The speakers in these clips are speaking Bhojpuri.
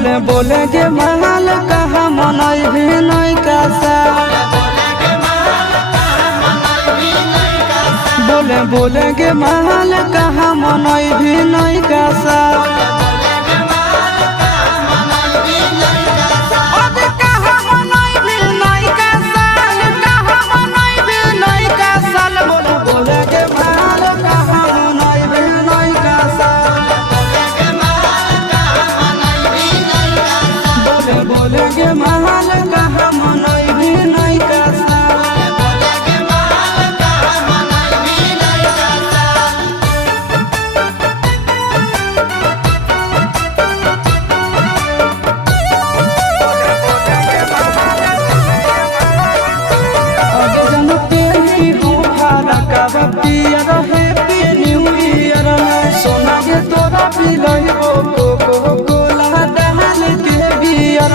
बोले बोले के महल कहा मनई भी नहीं कासा बोले बोले के महल कहा मनई भी नहीं कासा बोले के महल कहा मनई भी नहीं कासा आगे जन तेरी हो खाना का पिया रहे न्यू ईयर सोना के तोरा पिलई हो को कोला डाल के बियर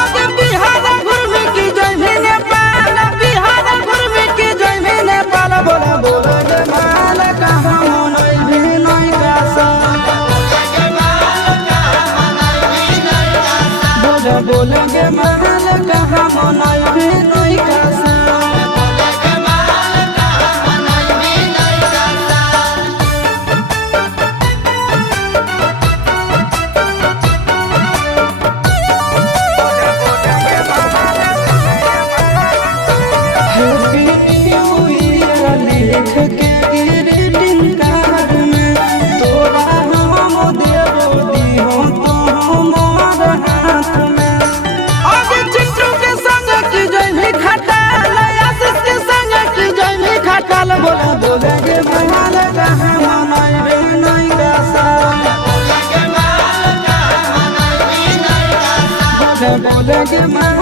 आगे बिहार घुरमी की जय भी नेपाल बिहार घुरमी की जय भी नेपाल बोला बोला के माल कहा मनई भी नहीं कासा बोला बोला के माल कहा मनई भी नहीं कासा लिख के ग्रीटिंग कार्ड में तोरा हम देबो दिहो तो हमार हाथ में आगे चिंटू के संग की जय भी खटाल आशीष के संग की जय भी खटाल बोला बोले के महल कहा मनई भी नहीं कासा बोले के महल